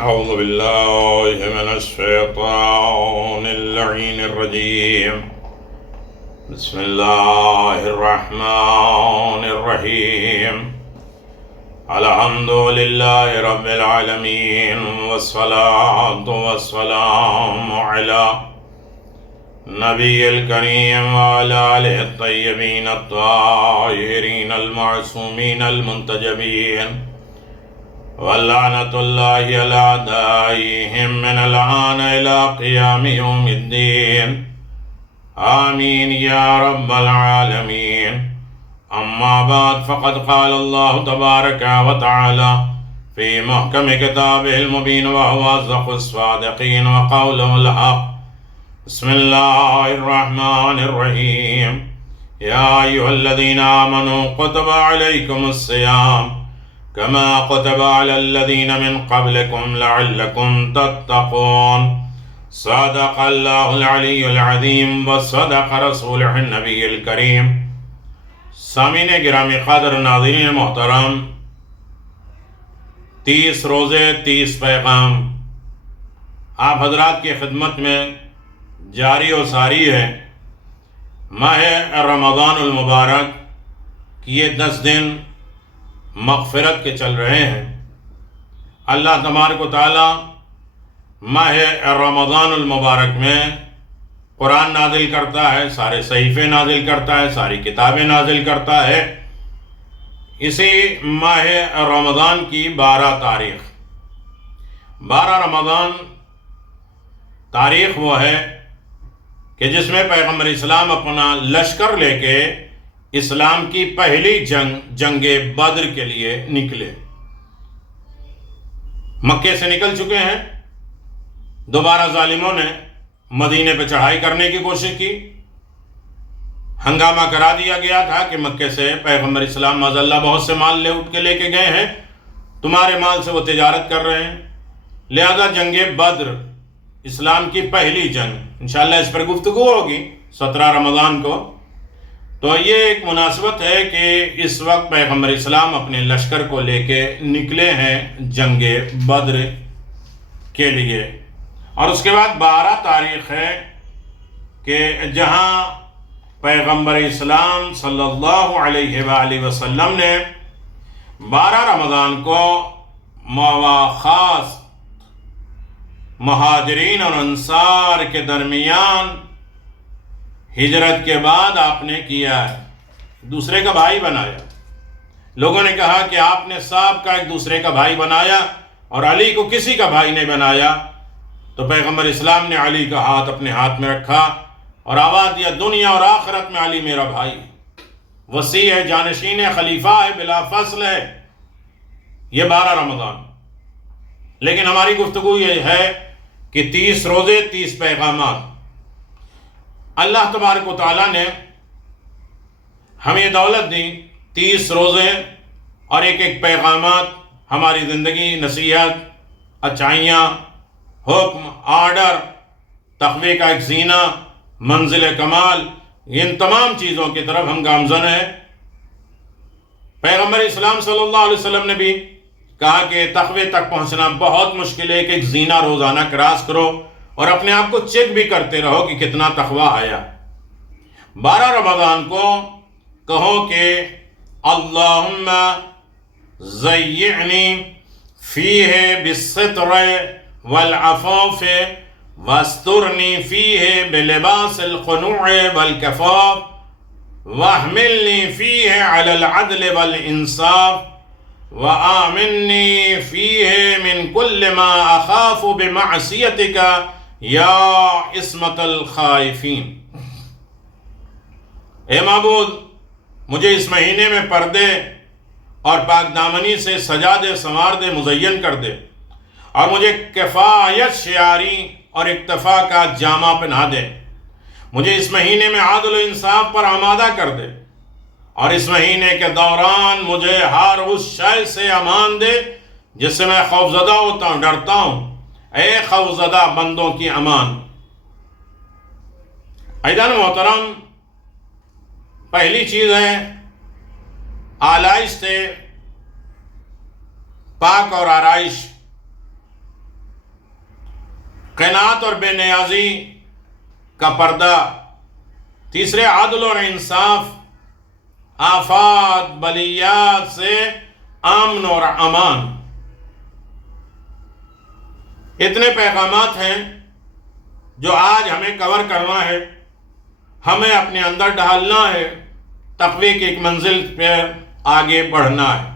أعوذ بالله من الشيطان اللعين الرجيم. بسم الله الرحمن الرحيم. الحمد لله رب العالمين، والصلاة والسلام على نبي الكريم وعلى آله الطيبين الطاهرين المعصومين المنتجبين، ولعنة الله على أعدائهم من الآن إلى قيام يوم الدين. آمين يا رب العالمين. أما بعد، فقد قال الله تبارك وتعالى في محكم كتابه المبين وهو أصدق الصادقين وقوله الحق. بسم الله الرحمن الرحيم. يا أيها الذين آمنوا كتب عليكم الصيام كما كتب على الذين من قبلكم لعلكم تتقون. صدق الله العلي العظيم وصدق رسوله النبي الكريم. سامعین گرامی قدر، ناظرین محترم، 30 روزے 30 پیغام آپ حضرات کی خدمت میں جاری و ساری ہے. ماہ رمضان المبارک کی یہ 10 دن مغفرت کے چل رہے ہیں. اللہ تبارک و تعالی ماہ رمضان المبارک میں قرآن نازل کرتا ہے، سارے صحیفے نازل کرتا ہے، ساری کتابیں نازل کرتا ہے. اسی ماہ رمضان کی 12 رمضان تاریخ وہ ہے کہ جس میں پیغمبر اسلام اپنا لشکر لے کے اسلام کی پہلی جنگ بدر کے لیے نکلے. مکے سے نکل چکے ہیں. دوبارہ ظالموں نے مدینے پہ چڑھائی کرنے کی کوشش کی. ہنگامہ کرا دیا گیا تھا کہ مکے سے پیغمبر اسلام معاذ اللہ بہت سے مال اٹھ کے لے کے گئے ہیں، تمہارے مال سے وہ تجارت کر رہے ہیں. لہذا جنگ بدر اسلام کی پہلی جنگ، انشاءاللہ اس پر گفتگو ہوگی 17 رمضان کو. تو یہ ایک مناسبت ہے کہ اس وقت پیغمبر اسلام اپنے لشکر کو لے کے نکلے ہیں جنگ بدر کے لیے. اور اس کے بعد 12 تاریخ ہے کہ جہاں پیغمبر اسلام صلی اللہ علیہ وآلہ وسلم نے 12 رمضان کو خاص مہاجرین اور انصار کے درمیان ہجرت کے بعد آپ نے کیا ہے، دوسرے کا بھائی بنایا. لوگوں نے کہا کہ آپ نے صاحب کا ایک دوسرے کا بھائی بنایا اور علی کو کسی کا بھائی نہیں بنایا. تو پیغمبر اسلام نے علی کا ہاتھ اپنے ہاتھ میں رکھا اور آواز دیا، دنیا اور آخرت میں علی میرا بھائی، وصی ہے، جانشین ہے، خلیفہ ہے، بلا فصل ہے. یہ 12 رمضان. لیکن ہماری گفتگو یہ ہے کہ 30 روزے 30 پیغامات. اللہ تبارک و تعالیٰ نے ہمیں یہ دولت دی، 30 روزے اور ایک پیغامات، ہماری زندگی، نصیحت، اچھائیاں، حکم، آرڈر، تقوی کا ایک زینہ، منزل کمال، ان تمام چیزوں کی طرف ہم گامزن ہیں. پیغمبر اسلام صلی اللہ علیہ وسلم نے بھی کہا کہ تقوی تک پہنچنا بہت مشکل ہے، کہ ایک زینہ روزانہ کراس کرو اور اپنے آپ کو چیک بھی کرتے رہو کہ کتنا تقوی آیا. 12 رمضان کو کہو کہ اللہم زیعنی فیہ بالستر والعفاف واسترنی فیہ بلباس القنوع والکفاف واحملنی فیہ علی العدل والانصاف وآمنی فیہ من کل ما اخاف بمعصیتک یا عصمت الخائفین. اے معبود، مجھے اس مہینے میں پردے اور پاک دامنی سے سجا دے، سنوار دے، مزین کر دے، اور مجھے کفایت شعاری اور اکتفا کا جامہ پہنا دے. مجھے اس مہینے میں عدل و انصاف پر آمادہ کر دے، اور اس مہینے کے دوران مجھے ہر اس شے سے امان دے جس سے میں خوفزدہ ہوتا ہوں، ڈرتا ہوں. اے خوفزدہ بندوں کی امان. عزیزان محترم، پہلی چیز ہے آلائش سے پاک اور آرائش قناعت اور بے نیازی کا پردہ، تیسرے عدل اور انصاف، آفات بلیات سے امن اور امان۔ اتنے پیغامات ہیں جو آج ہمیں کور کرنا ہے، ہمیں اپنے اندر ڈھالنا ہے، تقوی کی ایک منزل پہ آگے بڑھنا ہے۔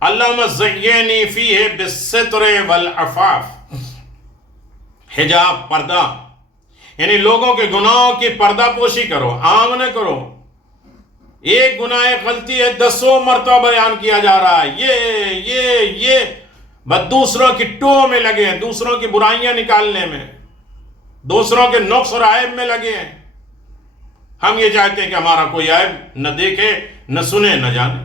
اللہم زینی فیہ بالستر والعفاف، حجاب، پردہ، یعنی لوگوں کے گناہوں کی پردہ پوشی کرو، عام نہ کرو۔ ایک گناہ ایک غلطی ہے 10 مرتبہ بیان کیا جا رہا ہے، یہ بس دوسروں کی ٹو میں لگے ہیں، دوسروں کی برائیاں نکالنے میں، دوسروں کے نقص اور عیب میں لگے ہیں۔ ہم یہ چاہتے ہیں کہ ہمارا کوئی عیب نہ دیکھے، نہ سنے، نہ جانے۔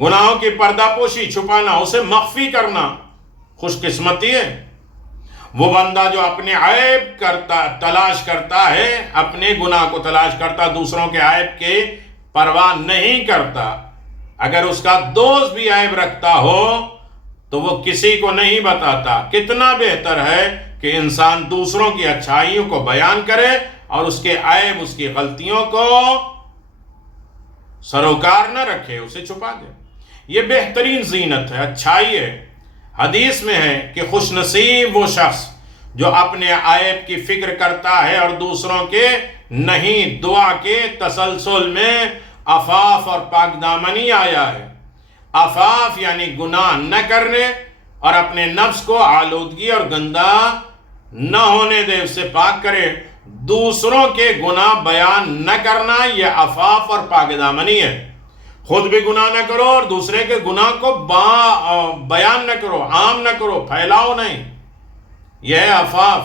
گناہوں کی پردہ پوشی، چھپانا، اسے مخفی کرنا خوش قسمتی ہے۔ وہ بندہ جو اپنے عیب تلاش کرتا ہے، اپنے گناہ کو تلاش کرتا، دوسروں کے عیب کے پرواہ نہیں کرتا۔ اگر اس کا دوست بھی عیب رکھتا ہو تو وہ کسی کو نہیں بتاتا۔ کتنا بہتر ہے کہ انسان دوسروں کی اچھائیوں کو بیان کرے اور اس کے عیب، اس کی غلطیوں کو سروکار نہ رکھے، اسے چھپا دے۔ یہ بہترین زینت ہے، اچھائی ہے۔ حدیث میں ہے کہ خوش نصیب وہ شخص جو اپنے عیب کی فکر کرتا ہے اور دوسروں کے نہیں۔ دعا کے تسلسل میں عفاف اور پاک دامنی آیا ہے۔ عفاف یعنی گناہ نہ کرنے اور اپنے نفس کو آلودگی اور گندہ نہ ہونے دے، اس سے پاک کرے۔ دوسروں کے گناہ بیان نہ کرنا، یہ عفاف اور پاک دامنی ہے۔ خود بھی گناہ نہ کرو اور دوسرے کے گناہ کو بیان نہ کرو، عام نہ کرو، پھیلاؤ نہیں، یہ ہے عفاف۔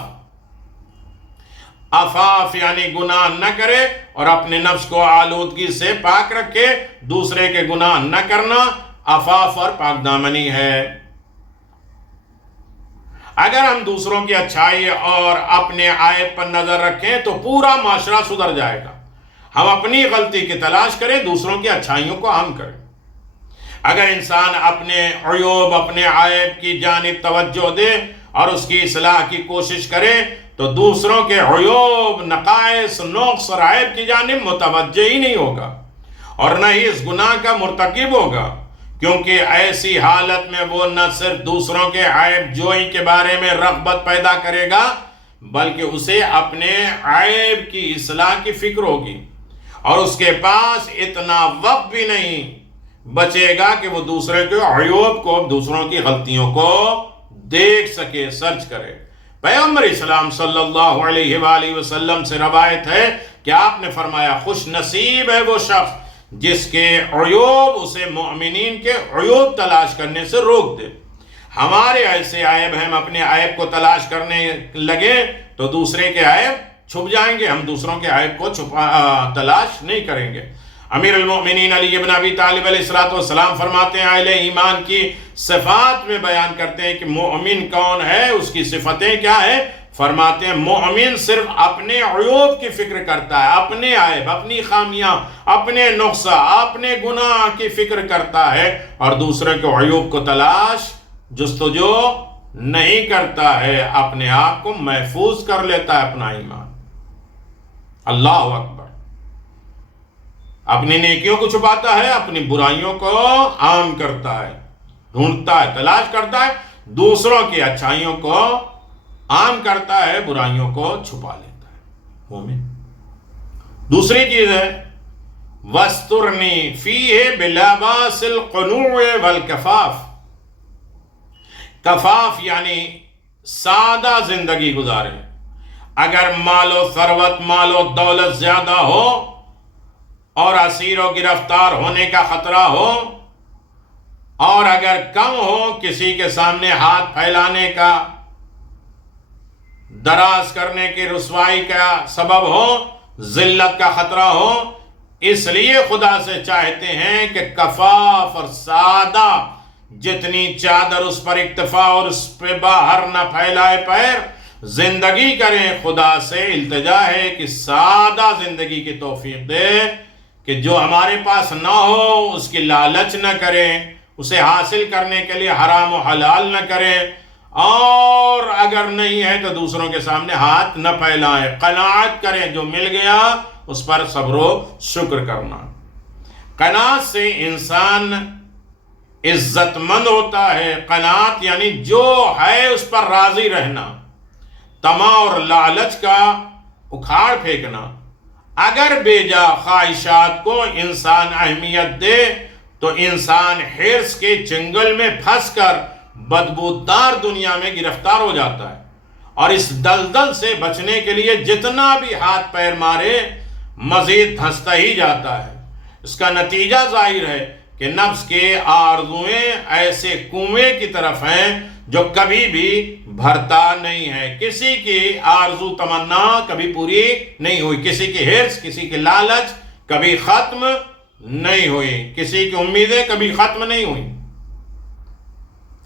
عفاف یعنی گناہ نہ کرے اور اپنے نفس کو آلودگی سے پاک رکھے، دوسرے کے گناہ نہ کرنا عفاف اور پاک دامنی ہے۔ اگر ہم دوسروں کی اچھائی اور اپنے عیب پر نظر رکھیں تو پورا معاشرہ سدھر جائے گا۔ ہم اپنی غلطی کی تلاش کریں، دوسروں کی اچھائیوں کو عام کریں۔ اگر انسان اپنے عیوب، اپنے عیب کی جانب توجہ دے اور اس کی اصلاح کی کوشش کرے تو دوسروں کے عیوب، نقائص، نقص اور عیب کی جانب متوجہ ہی نہیں ہوگا اور نہ ہی اس گناہ کا مرتکب ہوگا، کیونکہ ایسی حالت میں وہ نہ صرف دوسروں کے عیب جوئی کے بارے میں رغبت پیدا کرے گا بلکہ اسے اپنے عیب کی اصلاح کی فکر ہوگی، اور اس کے پاس اتنا وقت بھی نہیں بچے گا کہ وہ دوسرے کے عیوب کو، دوسروں کی غلطیوں کو دیکھ سکے، سرچ کرے۔ پیغمبر اسلام صلی اللہ علیہ وآلہ وسلم سے روایت ہے کہ آپ نے فرمایا، خوش نصیب ہے وہ شخص جس کے عیوب اسے مومنین کے عیوب تلاش کرنے سے روک دے۔ ہمارے ایسے عیب ہیں، ہم اپنے عیب کو تلاش کرنے لگے تو دوسرے کے عیب چھپ جائیں گے، ہم دوسروں کے عیب کو تلاش نہیں کریں گے۔ امیر المؤمنین علی بن ابی طالب علیہ السلام فرماتے ہیں، اہل ایمان کی صفات میں بیان کرتے ہیں کہ مومن کون ہے، اس کی صفتیں کیا ہیں۔ فرماتے ہیں مومن صرف اپنے عیوب کی فکر کرتا ہے، اپنے عیب، اپنی خامیاں، اپنے نقصہ، اپنے گناہ کی فکر کرتا ہے اور دوسرے کے عیوب کو تلاش جستجو نہیں کرتا ہے، اپنے آپ کو محفوظ کر لیتا ہے اپنا ایمان۔ اللہ اکبر۔ اپنی نیکیوں کو چھپاتا ہے، اپنی برائیوں کو عام کرتا ہے، ڈھونڈتا ہے، تلاش کرتا ہے، دوسروں کی اچھائیوں کو عام کرتا ہے، برائیوں کو چھپا لیتا ہے مومن۔ دوسری چیز ہے وَاسْتُرْنِي فِيهِ بِلَبَاسِ الْقُنُوعِ وَالْكَفَافِ۔ کفاف یعنی سادہ زندگی گزارے۔ اگر مال و ثروت، مال و دولت زیادہ ہو اور اسیر و گرفتار ہونے کا خطرہ ہو، اور اگر کم ہو، کسی کے سامنے ہاتھ پھیلانے کا، دراز کرنے کی رسوائی کا سبب ہو، ذلت کا خطرہ ہو، اس لیے خدا سے چاہتے ہیں کہ کفاف اور سادہ، جتنی چادر اس پر اکتفا اور اس پہ باہر نہ پھیلائے پیر، زندگی کریں۔ خدا سے التجا ہے کہ سادہ زندگی کی توفیق دے، کہ جو ہمارے پاس نہ ہو اس کی لالچ نہ کریں، اسے حاصل کرنے کے لیے حرام و حلال نہ کریں، اور اگر نہیں ہے تو دوسروں کے سامنے ہاتھ نہ پھیلائیں، قناعت کریں، جو مل گیا اس پر صبر و شکر کرنا۔ قناعت سے انسان عزت مند ہوتا ہے۔ قناعت یعنی جو ہے اس پر راضی رہنا، طمع اور لالچ کا اکھاڑ پھینکنا۔ اگر بے جا خواہشات کو انسان اہمیت دے تو انسان حرص کے چنگل میں پھنس کر بدبودار دنیا میں گرفتار ہو جاتا ہے، اور اس دلدل سے بچنے کے لیے جتنا بھی ہاتھ پیر مارے مزید دھنستا ہی جاتا ہے۔ اس کا نتیجہ ظاہر ہے کہ نفس کے آرزویں ایسے کنویں کی طرف ہیں جو کبھی بھی بھرتا نہیں ہے۔ کسی کی آرزو تمنا کبھی پوری نہیں ہوئی، کسی کی حرص، کسی کی لالچ کبھی ختم نہیں ہوئی، کسی کی امیدیں کبھی ختم نہیں ہوئی۔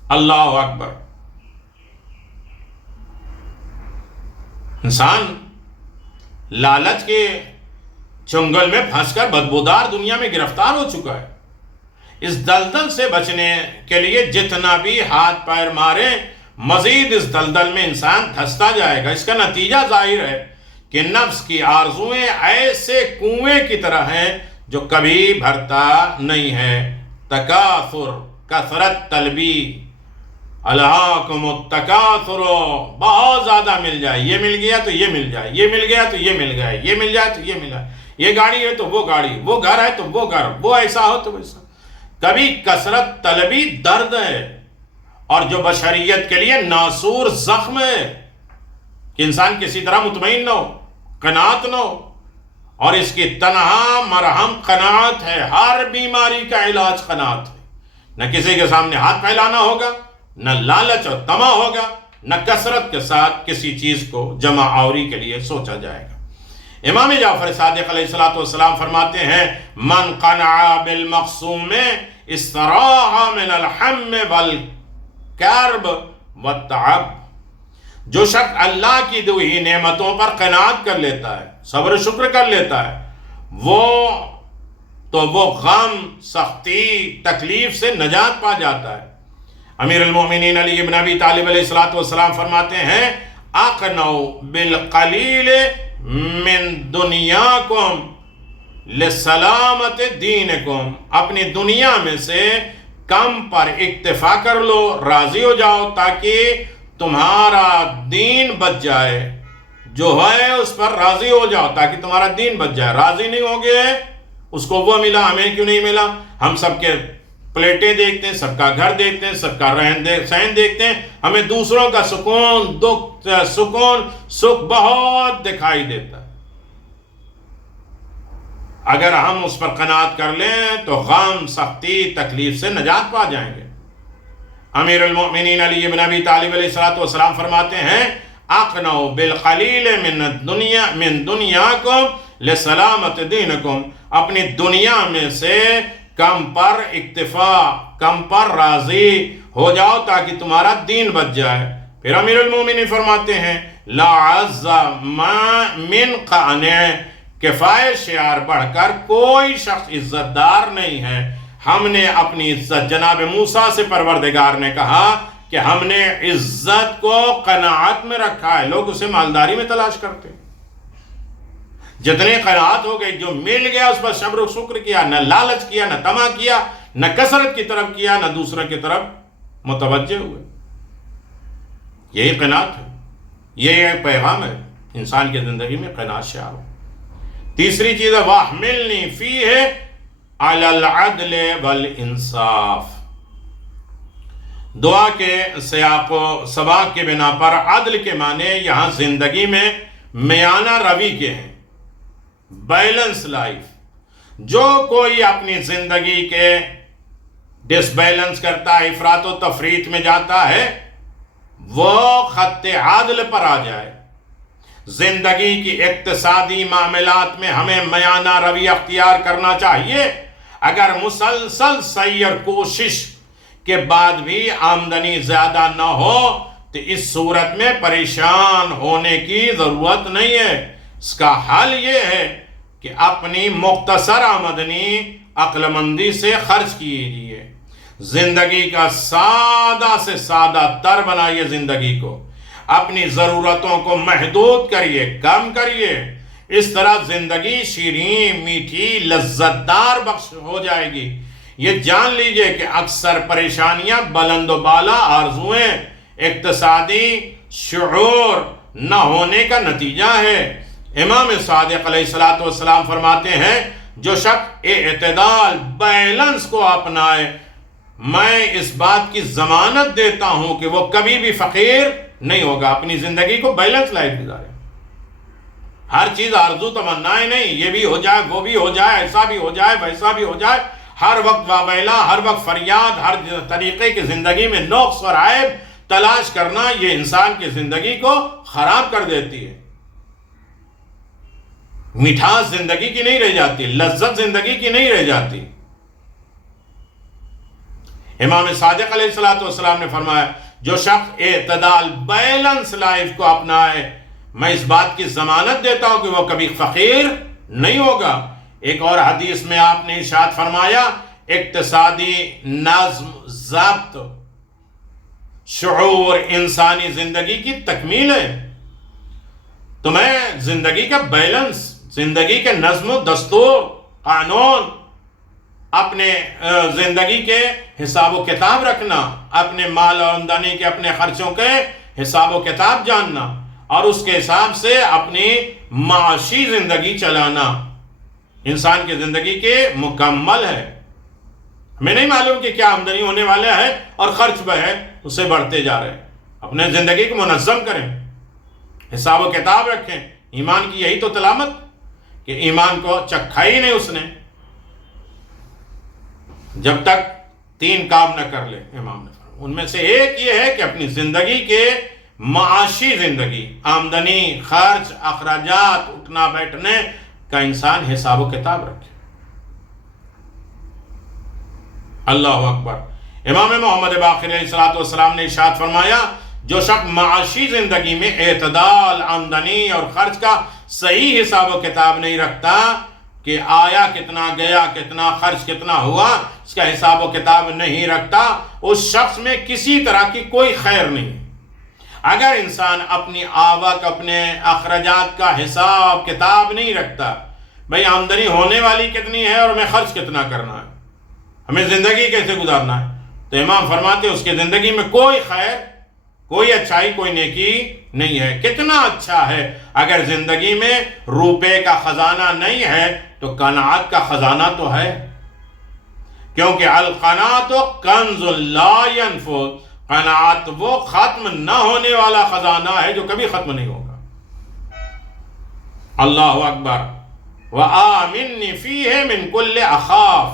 اللہ اکبر۔ انسان لالچ کے چنگل میں پھنس کر بدبودار دنیا میں گرفتار ہو چکا ہے۔ اس دلدل سے بچنے کے لیے جتنا بھی ہاتھ پیر مارے مزید اس دلدل میں انسان دھستا جائے گا۔ اس کا نتیجہ ظاہر ہے کہ نفس کی آرزویں ایسے کنویں کی طرح ہیں جو کبھی بھرتا نہیں ہے۔ تکاثر، کثرت طلبی، الہاکم التکاثر، بہت زیادہ مل جائے، یہ مل گیا تو یہ مل جائے، یہ مل گیا تو یہ مل گیا، یہ مل جائے تو یہ مل جائے، یہ گاڑی ہے تو وہ گاڑی، وہ گھر ہے تو وہ گھر، وہ ایسا ہو تو ویسا۔ کبھی کثرت طلبی درد ہے، اور جو بشریت کے لیے ناسور زخم ہے کہ انسان کسی طرح مطمئن نہ ہو، قناعت نہ ہو، اور اس کی تنہا مرہم قناعت ہے۔ ہر بیماری کا علاج قناعت ہے۔ نہ کسی کے سامنے ہاتھ پھیلانا ہوگا، نہ لالچ اور طمع ہوگا، نہ کثرت کے ساتھ کسی چیز کو جمع آوری کے لیے سوچا جائے گا۔ امام جعفر صادق علیہ السلام فرماتے ہیں، من قنع بالمقسوم استراح من الحم والکرب والتعب۔ جو شخص اللہ کی دی ہوئی نعمتوں پر قناعت کر لیتا ہے، صبر و شکر کر لیتا ہے، وہ غم، سختی، تکلیف سے نجات پا جاتا ہے۔ امیر المومنین علی بن ابی طالب علیہ السلام فرماتے ہیں، اقنعوا بالقلیل من دنیاکم لسلامت دینکم۔ اپنی دنیا میں سے کم پر اکتفا کر لو، راضی ہو جاؤ، تاکہ تمہارا دین بچ جائے۔ جو ہے اس پر راضی ہو جاؤ تاکہ تمہارا دین بچ جائے۔ راضی نہیں ہوگے، اس کو وہ ملا، ہمیں کیوں نہیں ملا؟ ہم سب کے پلیٹیں دیکھتے ہیں، سب کا گھر دیکھتے ہیں، سب کا رہن سہن دیکھتے ہیں، ہمیں دوسروں کا سکون، دکھ، سکھ بہت دکھائی دیتا ہے۔ اگر ہم اس پر قناعت کر لیں تو غم، سختی، تکلیف سے نجات پا جائیں گے۔ امیر المؤمنین علی بن ابی طالب علیہ السلام فرماتے ہیں، اقنعوا بالقلیل من دنیاکم لسلامت دینکم۔ اپنی دنیا میں سے کم پر اکتفا، کم پر راضی ہو جاؤ تاکہ تمہارا دین بچ جائے۔ پھر امیر المومنین فرماتے ہیں، لا عز من قانع، کفایت شعار بڑھ کر کوئی شخص عزت دار نہیں ہے۔ ہم نے اپنی عزت جناب موسیٰ سے پروردگار نے کہا کہ ہم نے عزت کو قناعت میں رکھا ہے۔ لوگ اسے مالداری میں تلاش کرتے ہیں۔ جتنے قناعت ہو گئی، جو مل گیا اس پر صبر و شکر کیا، نہ لالچ کیا، نہ طمع کیا، نہ کثرت کی طرف کیا، نہ دوسرے کی طرف متوجہ ہوئے۔ یہی قناعت ہے، یہی پیغام ہے انسان کی زندگی میں، قناعت شعار ہو۔ تیسری چیز ہے، وَاحْمِلْنِي فِيهِ عَلَى الْعَدْلِ وَالْإِنصَافِ۔ دعا کے سیاق و سباق کے بنا پر عدل کے معنی یہاں زندگی میں میانہ روی کے ہیں، بیلنس لائف۔ جو کوئی اپنی زندگی کے ڈس بیلنس کرتا ہے، افراط و تفریط میں جاتا ہے، وہ خط عدل پر آ جائے۔ زندگی کی اقتصادی معاملات میں ہمیں میانہ روی اختیار کرنا چاہیے۔ اگر مسلسل سعی اور کوشش کے بعد بھی آمدنی زیادہ نہ ہو تو اس صورت میں پریشان ہونے کی ضرورت نہیں ہے۔ اس کا حل یہ ہے کہ اپنی مختصر آمدنی عقل مندی سے خرچ کیجیے۔ زندگی کا سادہ سے سادہ تر بنائیے زندگی کو، اپنی ضرورتوں کو محدود کریے، کم کریے، اس طرح زندگی شیریں، میٹھی، لذت دار بخش ہو جائے گی۔ یہ جان لیجئے کہ اکثر پریشانیاں بلند و بالا آرزویں، اقتصادی شعور نہ ہونے کا نتیجہ ہے۔ امام صادق علیہ السلام فرماتے ہیں جو شخص اعتدال، بیلنس کو اپنائے، میں اس بات کی ضمانت دیتا ہوں کہ وہ کبھی بھی فقیر نہیں ہوگا۔ اپنی زندگی کو بیلنس لائف گزارے، ہر چیز آرزو تمنائیں نہیں، یہ بھی ہو جائے وہ بھی ہو جائے، ایسا بھی ہو جائے ویسا بھی ہو جائے، ہر وقت واویلا، ہر وقت فریاد، ہر طریقے کی زندگی میں نقص اور عیب تلاش کرنا، یہ انسان کی زندگی کو خراب کر دیتی ہے۔ مٹھاس زندگی کی نہیں رہ جاتی، لذت زندگی کی نہیں رہ جاتی۔ امام صادق علیہ السلام نے فرمایا جو شخص اعتدال، بیلنس لائف کو اپنائے، میں اس بات کی ضمانت دیتا ہوں کہ وہ کبھی فقیر نہیں ہوگا۔ ایک اور حدیث میں آپ نے ارشاد فرمایا اقتصادی نظم، ضبط، شعور انسانی زندگی کی تکمیل ہے۔ تو میں زندگی کا بیلنس، زندگی کے نظم و دستور، قانون، اپنے زندگی کے حساب و کتاب رکھنا، اپنے مال اور آمدنی کے، اپنے خرچوں کے حساب و کتاب جاننا، اور اس کے حساب سے اپنی معاشی زندگی چلانا انسان کی زندگی کے مکمل ہے۔ ہمیں نہیں معلوم کہ کیا آمدنی ہونے والا ہے اور خرچ ہے اسے بڑھتے جا رہے ہیں۔ اپنے زندگی کو منظم کریں، حساب و کتاب رکھیں۔ ایمان کی یہی تو علامت کہ ایمان کو چکھا ہی نہیں اس نے جب تک 3 کام نہ کر لے۔ امام نے فرمایا ان میں سے ایک یہ ہے کہ اپنی زندگی کے معاشی زندگی، آمدنی، خرچ، اخراجات، اٹھنا بیٹھنے کا انسان حساب و کتاب رکھے۔ اللہ اکبر۔ امام محمد باقر علیہ السلام نے ارشاد فرمایا جو شخص معاشی زندگی میں اعتدال، آمدنی اور خرچ کا صحیح حساب و کتاب نہیں رکھتا کہ آیا کتنا، گیا کتنا، خرچ کتنا ہوا، اس کا حساب و کتاب نہیں رکھتا، اس شخص میں کسی طرح کی کوئی خیر نہیں۔ اگر انسان اپنی آوک، اپنے اخراجات کا حساب کتاب نہیں رکھتا، بھئی آمدنی ہونے والی کتنی ہے اور ہمیں خرچ کتنا کرنا ہے، ہمیں زندگی کیسے گزارنا ہے، تو امام فرماتے ہیں اس کی زندگی میں کوئی خیر، کوئی اچھائی، کوئی نیکی نہیں ہے۔ کتنا اچھا ہے اگر زندگی میں روپے کا خزانہ نہیں ہے تو قناعت کا خزانہ تو ہے، کیونکہ القناعت کنز لا ينفد، قناعت وہ ختم نہ ہونے والا خزانہ ہے جو کبھی ختم نہیں ہوگا۔ اللہ اکبر۔ وَآمِنِّ فِيهِ مِن كُلِّ أَخَافٍ۔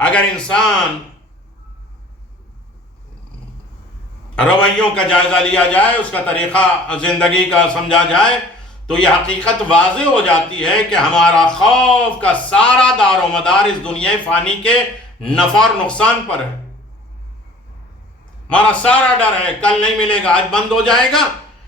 اگر انسان رویوں کا جائزہ لیا جائے، اس کا طریقہ زندگی کا سمجھا جائے، تو یہ حقیقت واضح ہو جاتی ہے کہ ہمارا خوف کا سارا دار و مدار اس دنیا فانی کے نفع اور نقصان پر ہے۔ ہمارا سارا ڈر ہے کل نہیں ملے گا، آج بند ہو جائے گا،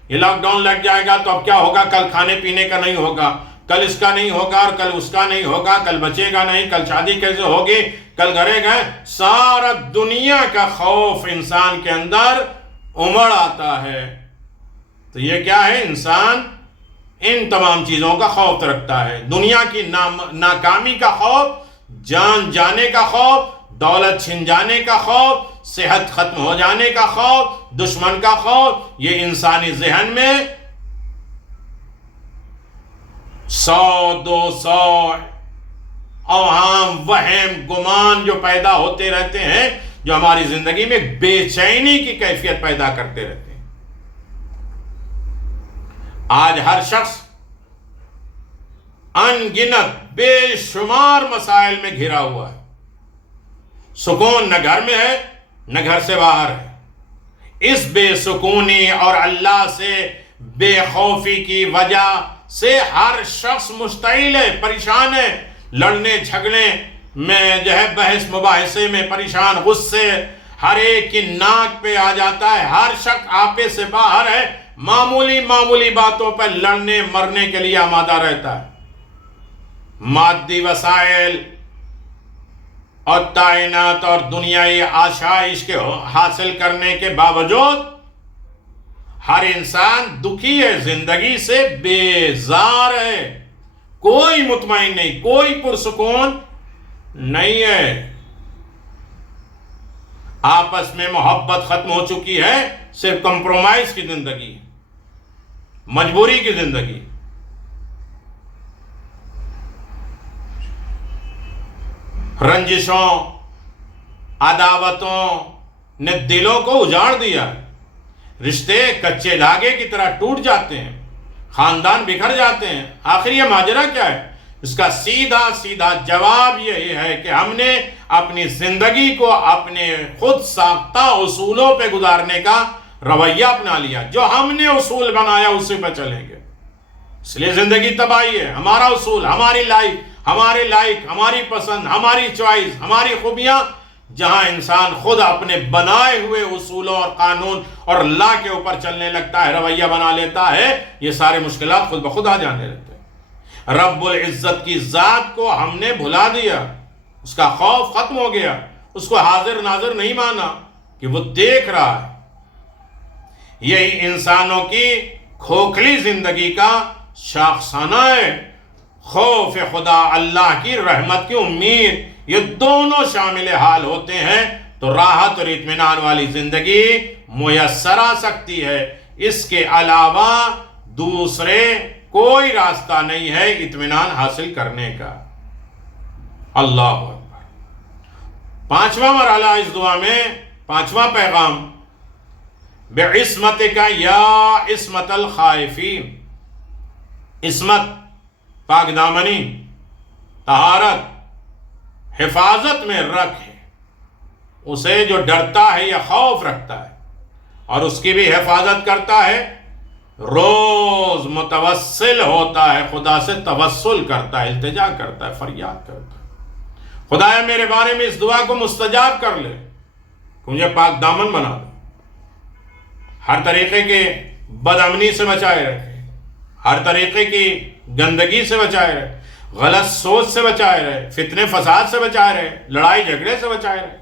یہ لاک ڈاؤن لگ جائے گا تو اب کیا ہوگا، کل کھانے پینے کا نہیں ہوگا، کل اس کا نہیں ہوگا اور کل اس کا نہیں ہوگا، کل بچے گا نہیں، کل شادی کیسے ہوگی، کل گھرے گئے، سارا دنیا کا خوف انسان کے اندر امڑ آتا ہے۔ تو یہ کیا ہے، انسان ان تمام چیزوں کا خوف رکھتا ہے، دنیا کی ناکامی کا خوف، جان جانے کا خوف، دولت چھن جانے کا خوف، صحت ختم ہو جانے کا خوف، دشمن کا خوف، یہ انسانی ذہن میں 100-200 اوہام، وہم، گمان جو پیدا ہوتے رہتے ہیں، جو ہماری زندگی میں بے چینی کی کیفیت پیدا کرتے رہتے ہیں۔ آج ہر شخص ان گنت بے شمار مسائل میں گھرا ہوا ہے، سکون نہ گھر میں ہے نہ گھر سے باہر ہے۔ اس بے سکونی اور اللہ سے بے خوفی کی وجہ سے ہر شخص مشتعل ہے، پریشان ہے، لڑنے جھگڑنے میں جو ہے بحث مباحثے میں پریشان، غصے ہر ایک کی ناک پہ آ جاتا ہے، ہر شخص آپے سے باہر ہے، معمولی باتوں پر لڑنے مرنے کے لیے آمادہ رہتا ہے۔ مادی وسائل اور تعینات اور دنیائی آشائش کے حاصل کرنے کے باوجود ہر انسان دکھی ہے، زندگی سے بیزار ہے، کوئی مطمئن نہیں، کوئی پرسکون نہیں ہے، آپس میں محبت ختم ہو چکی ہے، صرف کمپرومائز کی زندگی، مجبوری کی زندگی۔ رنجشوں، عداوتوں نے دلوں کو اجاڑ دیا، رشتے کچے دھاگے کی طرح ٹوٹ جاتے ہیں، خاندان بکھر جاتے ہیں۔ آخر یہ ماجرا کیا ہے؟ اس کا سیدھا سیدھا جواب یہی ہے کہ ہم نے اپنی زندگی کو اپنے خود ساختہ اصولوں پہ گزارنے کا رویہ اپنا لیا، جو ہم نے اصول بنایا اسی پہ چلیں گے، اس لیے زندگی تباہی ہے۔ ہمارا اصول، ہماری لائف، ہمارے لائق، ہماری پسند، ہماری چوائس، ہماری خوبیاں، جہاں انسان خود اپنے بنائے ہوئے اصولوں اور قانون اور لا کے اوپر چلنے لگتا ہے، رویہ بنا لیتا ہے، یہ سارے مشکلات خود بخود آ جانے لگتے ہیں۔ رب العزت کی ذات کو ہم نے بھلا دیا، اس کا خوف ختم ہو گیا، اس کو حاضر ناظر نہیں مانا کہ وہ دیکھ رہا ہے۔ یہی انسانوں کی کھوکھلی زندگی کا شاخسانہ ہے۔ خوف خدا، اللہ کی رحمت کی امید، یہ دونوں شامل حال ہوتے ہیں تو راحت اور اطمینان والی زندگی میسر آ سکتی ہے۔ اس کے علاوہ دوسرے کوئی راستہ نہیں ہے اطمینان حاصل کرنے کا۔ اللہ اکبر۔ پانچواں مرحلہ اس دعا میں، پانچواں پیغام، بعصمتک یا عصمت الخائفین، عصمت، پاک دامنی، طہارت، حفاظت میں رکھے اسے جو ڈرتا ہے یا خوف رکھتا ہے، اور اس کی بھی حفاظت کرتا ہے، روز متوسل ہوتا ہے، خدا سے توسل کرتا ہے، التجا کرتا ہے، فریاد کرتا ہے، خدایا میرے بارے میں اس دعا کو مستجاب کر لے کہ مجھے پاک دامن بنا دے، ہر طریقے کے بد امنی سے بچائے رکھے، ہر طریقے کی گندگی سے بچائے رہے، غلط سوچ سے بچائے رہے، فتنے فساد سے بچائے رہے، لڑائی جھگڑے سے بچائے رہے۔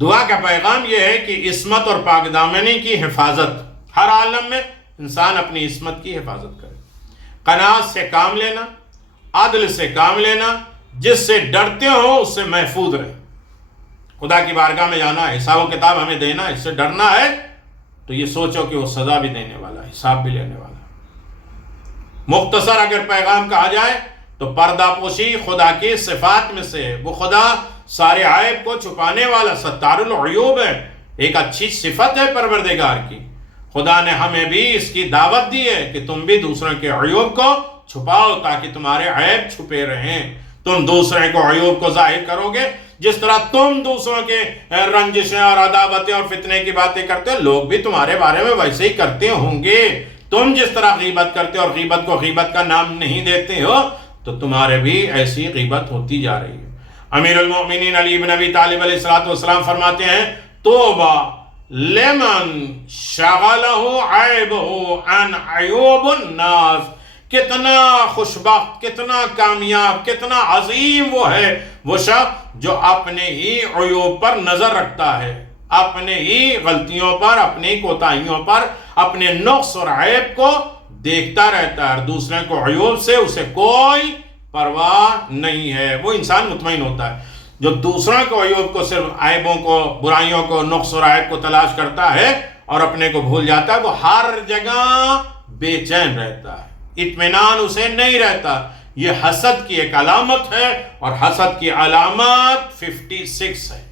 دعا کا پیغام یہ ہے کہ عصمت اور پاک دامنی کی حفاظت، ہر عالم میں انسان اپنی عصمت کی حفاظت کرے، قناعت سے کام لینا، عدل سے کام لینا، جس سے ڈرتے ہو اس سے محفوظ رہے۔ خدا کی بارگاہ میں جانا ہے، حساب و کتاب ہمیں دینا ہے، اس سے ڈرنا ہے تو یہ سوچو کہ وہ سزا بھی دینے والا ہے، حساب بھی لینے والا ہے۔ مختصر اگر پیغام کہا جائے تو پردہ پوشی خدا کی صفات میں سے، وہ خدا سارے عیب کو چھپانے والا ستار العیوب ہے، ایک اچھی صفت ہے پروردگار کی۔ خدا نے ہمیں بھی اس کی دعوت دی ہے کہ تم بھی دوسروں کے عیوب کو چھپاؤ تاکہ تمہارے عیب چھپے رہیں۔ تم دوسرے کو عیوب کو ظاہر کرو گے، جس طرح تم دوسروں کے رنجشیں اور عداوتیں اور فتنے کی باتیں کرتے ہو، لوگ بھی تمہارے بارے میں ویسے ہی کرتے ہوں گے۔ تم جس طرح غیبت کرتے ہو اور غیبت کو غیبت کا نام نہیں دیتے ہو تو تمہارے بھی ایسی غیبت ہوتی جا رہی ہے۔ امیر المؤمنین علی بن ابی طالب علیہ السلام فرماتے ہیں، توبہ لمن شغلہ عیبہ عن عیوب الناس، کتنا خوشبخت، کتنا کامیاب، کتنا عظیم وہ ہے وہ شخص جو اپنے ہی عیوب پر نظر رکھتا ہے، اپنے ہی غلطیوں پر، اپنی کوتاہیوں پر، اپنے نقص اور عیب کو دیکھتا رہتا ہے، دوسرے کو عیوب سے اسے کوئی پرواہ نہیں ہے۔ وہ انسان مطمئن ہوتا ہے جو دوسروں کو عیوب کو، صرف عیبوں کو، برائیوں کو، نقص اور عیب کو تلاش کرتا ہے اور اپنے کو بھول جاتا ہے، وہ ہر جگہ بے چین رہتا ہے، اطمینان اسے نہیں رہتا۔ یہ حسد کی ایک علامت ہے، اور حسد کی علامت 56 ہے۔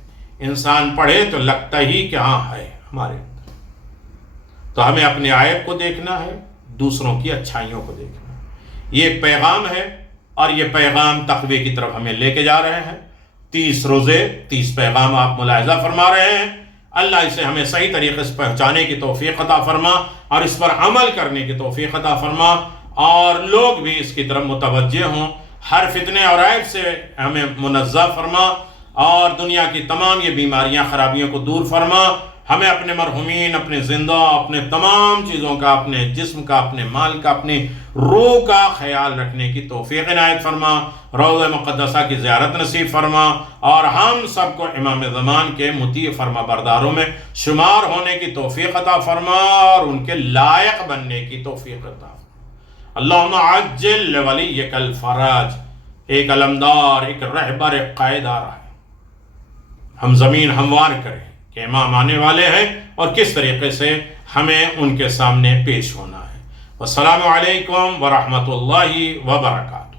انسان پڑھے تو لگتا ہی کہ ہاں ہے ہمارے اندر۔ تو ہمیں اپنے عیب کو دیکھنا ہے، دوسروں کی اچھائیوں کو دیکھنا ہے۔ یہ پیغام ہے، اور یہ پیغام تقوی کی طرف ہمیں لے کے جا رہے ہیں۔ 30 روزے 30 پیغام آپ ملاحظہ فرما رہے ہیں۔ اللہ اسے ہمیں صحیح طریقے سے پہنچانے کی توفیق عطا فرما، اور اس پر عمل کرنے کی توفیق عطا فرما، اور لوگ بھی اس کی طرف متوجہ ہوں۔ ہر فتنے اور عیب سے ہمیں منزہ فرما، اور دنیا کی تمام یہ بیماریاں، خرابیوں کو دور فرما۔ ہمیں اپنے مرحومین، اپنے زندہ، اپنے تمام چیزوں کا، اپنے جسم کا، اپنے مال کا، اپنی روح کا خیال رکھنے کی توفیق عنایت فرما، روضہ مقدسہ کی زیارت نصیب فرما، اور ہم سب کو امام زمان کے مطیع فرما برداروں میں شمار ہونے کی توفیق عطا فرما، اور ان کے لائق بننے کی توفیق عطا فرما۔ اللہم عجل لولیک الفرج، ایک علمدار، ایک رہبر، ایک قائد آ رہا ہے، ہم زمین ہموار کریں کہ امام آنے والے ہیں اور کس طریقے سے ہمیں ان کے سامنے پیش ہونا ہے۔ والسلام علیکم ورحمۃ اللہ وبرکاتہ۔